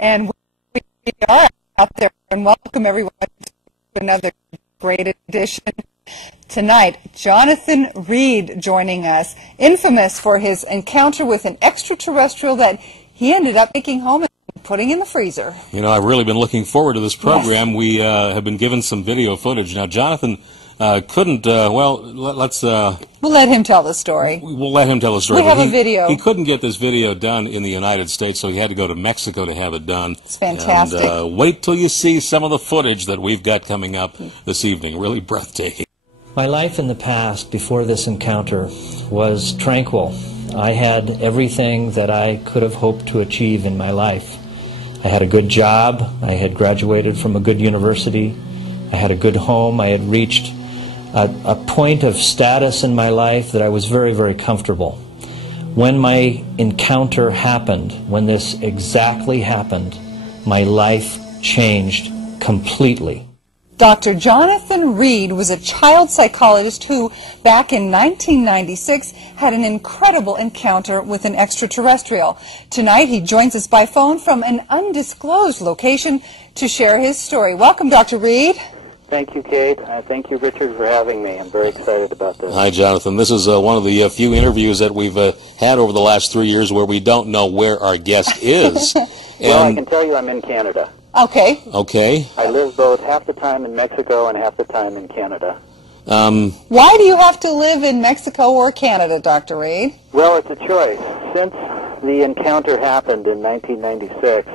And we are out there, and welcome everyone to another great edition tonight. Jonathan Reed joining us, infamous for his encounter with an extraterrestrial that he ended up taking home and putting in the freezer. You know, I've really been looking forward to this program. Yes. We have been given some video footage. Now, Jonathan couldn't, let's... we'll let him tell the story. We'll let him tell the story. We have a video. He couldn't get this video done in the United States, so he had to go to Mexico to have it done. It's fantastic. And wait till you see some of the footage that we've got coming up this evening. Really breathtaking. My life in the past, before this encounter, was tranquil. I had everything that I could have hoped to achieve in my life. I had a good job. I had graduated from a good university. I had a good home. I had reached a point of status in my life that I was very, very comfortable. When my encounter happened, when this exactly happened, my life changed completely. Dr. Jonathan Reed was a child psychologist who, back in 1996, had an incredible encounter with an extraterrestrial. Tonight, he joins us by phone from an undisclosed location to share his story. Welcome, Dr. Reed. Thank you, Kate. Thank you, Richard, for having me. I'm very excited about this. Hi, Jonathan. This is one of the few interviews that we've had over the last 3 years where we don't know where our guest is. Well, I can tell you I'm in Canada. Okay. Okay. I live both half the time in Mexico and half the time in Canada. Why do you have to live in Mexico or Canada, Dr. Reed? Well, it's a choice. Since the encounter happened in 1996,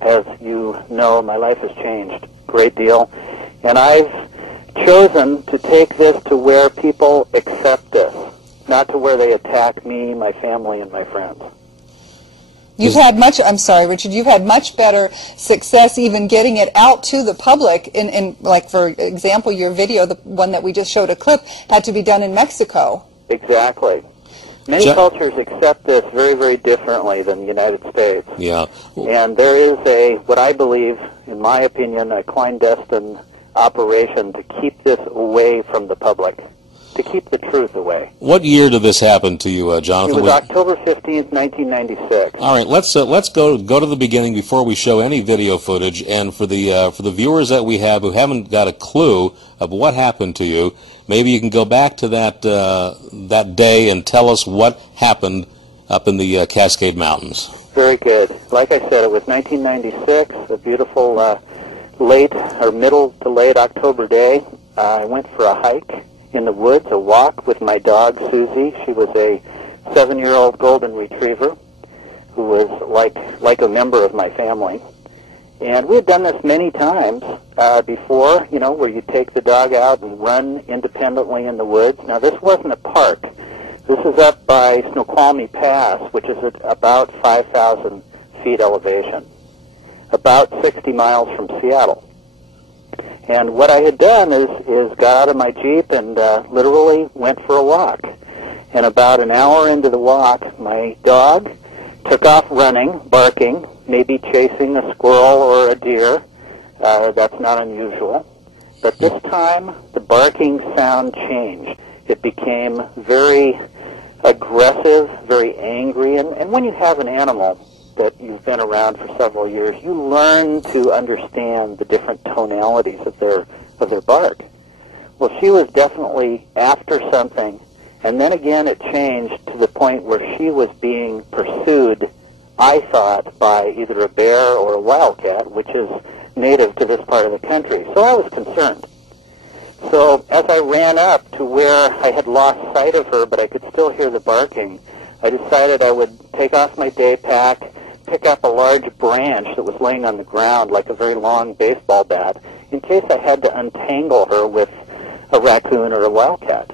as you know, my life has changed a great deal. And I've chosen to take this to where people accept this, not to where they attack me, my family, and my friends. You've had much, I'm sorry, Richard, you've had much better success even getting it out to the public. Like, for example, your video, the one that we just showed a clip, had to be done in Mexico. Exactly. Many cultures accept this very, very differently than the United States. Yeah. And there is what I believe, in my opinion, a clandestine operation to keep this away from the public, to keep the truth away. What year did this happen to you, Jonathan? It was October 15th, 1996. All right, let's go to the beginning before we show any video footage. And for the viewers that we have who haven't got a clue of what happened to you, maybe you can go back to that day and tell us what happened up in the Cascade Mountains. Very good. Like I said, it was 1996, a beautiful middle to late October day. I went for a hike in the woods, a walk with my dog, Susie. She was a 7-year-old golden retriever who was like a member of my family. And we had done this many times before, you know, where you take the dog out and run independently in the woods. Now, this wasn't a park. This is up by Snoqualmie Pass, which is at about 5,000 feet elevation, about 60 miles from Seattle. And what I had done is got out of my Jeep and literally went for a walk. And about an hour into the walk, my dog took off running, barking, maybe chasing a squirrel or a deer. That's not unusual. But this time, the barking sound changed. It became very aggressive, very angry. And when you have an animal that you've been around for several years, you learn to understand the different tonalities of their bark. Well, she was definitely after something, and then again it changed to the point where she was being pursued, I thought, by either a bear or a wildcat, which is native to this part of the country. So I was concerned. So as I ran up to where I had lost sight of her, but I could still hear the barking, I decided I would take off my day pack, pick up a large branch that was laying on the ground like a very long baseball bat in case I had to untangle her with a raccoon or a wildcat.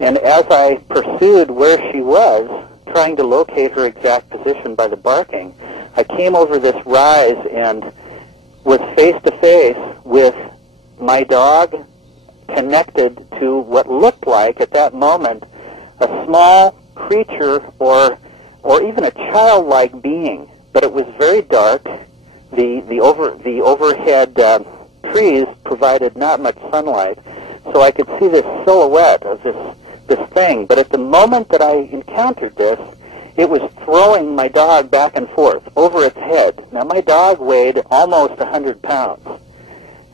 And as I pursued where she was, trying to locate her exact position by the barking, I came over this rise and was face to face with my dog connected to what looked like at that moment a small creature or even a childlike being, but it was very dark. The overhead trees provided not much sunlight, so I could see this silhouette of this thing. But at the moment that I encountered this, it was throwing my dog back and forth over its head. Now, my dog weighed almost 100 pounds.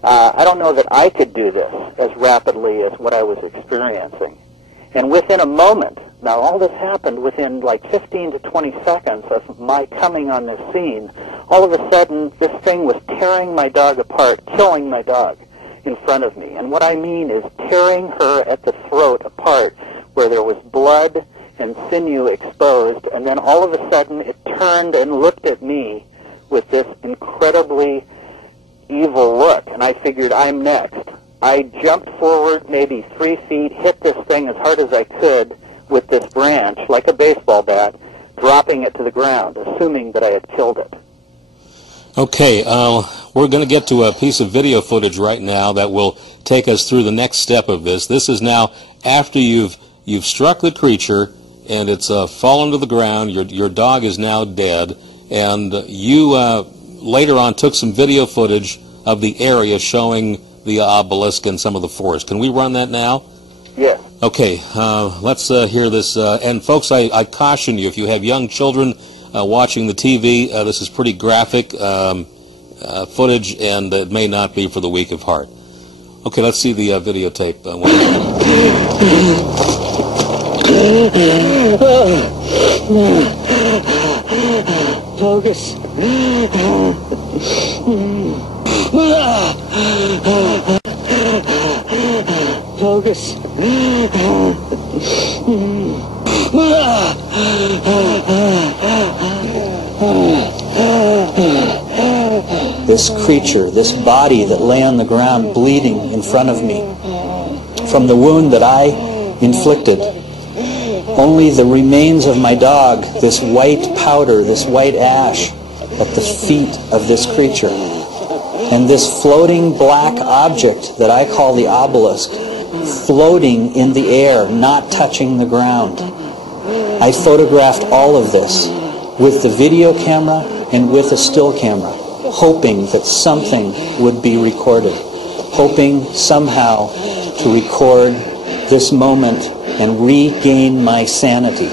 I don't know that I could do this as rapidly as what I was experiencing. And within a moment, now all this happened within like 15 to 20 seconds of my coming on this scene, all of a sudden this thing was tearing my dog apart, killing my dog in front of me. And what I mean is tearing her at the throat apart where there was blood and sinew exposed, and then all of a sudden it turned and looked at me with this incredibly evil look, and I figured, I'm next. I jumped forward maybe 3 feet, hit this thing as hard as I could with this branch, like a baseball bat, dropping it to the ground, assuming that I had killed it. Okay, we're going to get to a piece of video footage right now that will take us through the next step of this. This is now after you've struck the creature and it's fallen to the ground. Your dog is now dead, and you later on took some video footage of the area showing the obelisk and some of the forest. Can we run that now? Yes. Okay, let's hear this. And folks, I caution you, if you have young children watching the TV, this is pretty graphic footage, and it may not be for the weak of heart. Okay, let's see the videotape. Focus. Focus. This creature, this body that lay on the ground bleeding in front of me, from the wound that I inflicted, only the remains of my dog, this white powder, this white ash at the feet of this creature, and this floating black object that I call the obelisk, floating in the air, not touching the ground. I photographed all of this with the video camera and with a still camera, hoping that something would be recorded, hoping somehow to record this moment and regain my sanity.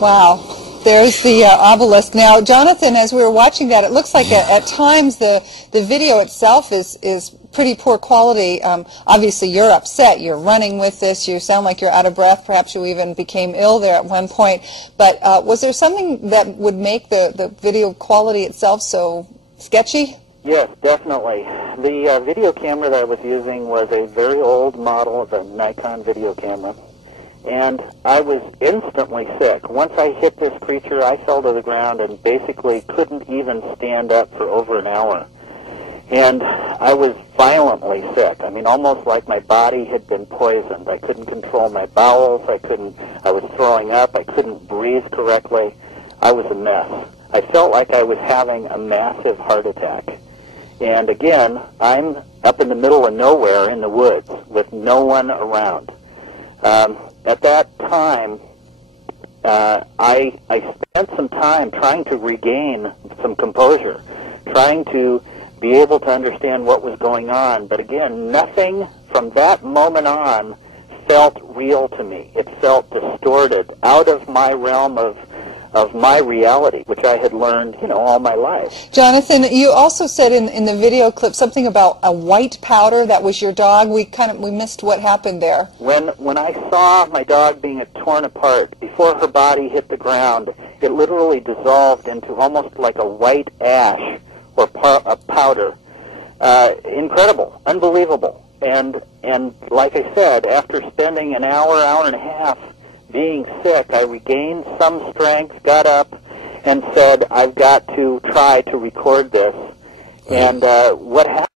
Wow. There's the obelisk. Now, Jonathan, as we were watching that, it looks like at times the video itself is pretty poor quality. Obviously, you're upset. You're running with this. You sound like you're out of breath. Perhaps you even became ill there at one point. But was there something that would make the video quality itself so sketchy? Yes, definitely. The video camera that I was using was a very old model of a Nikon video camera. And I was instantly sick. Once I hit this creature, I fell to the ground and basically couldn't even stand up for over an hour. And I was violently sick. I mean, almost like my body had been poisoned. I couldn't control my bowels. I was throwing up. I couldn't breathe correctly. I was a mess. I felt like I was having a massive heart attack. And again, I'm up in the middle of nowhere in the woods with no one around. At that time, I spent some time trying to regain some composure, trying to be able to understand what was going on. But again, nothing from that moment on felt real to me. It felt distorted, out of my realm of my reality, which I had learned, all my life. Jonathan, you also said in the video clip something about a white powder that was your dog. We missed what happened there. When I saw my dog being torn apart, before her body hit the ground, it literally dissolved into almost like a white ash or a powder. Incredible, unbelievable. And like I said, after spending an hour and a half being sick, I regained some strength, got up, and said, I've got to try to record this. And what happened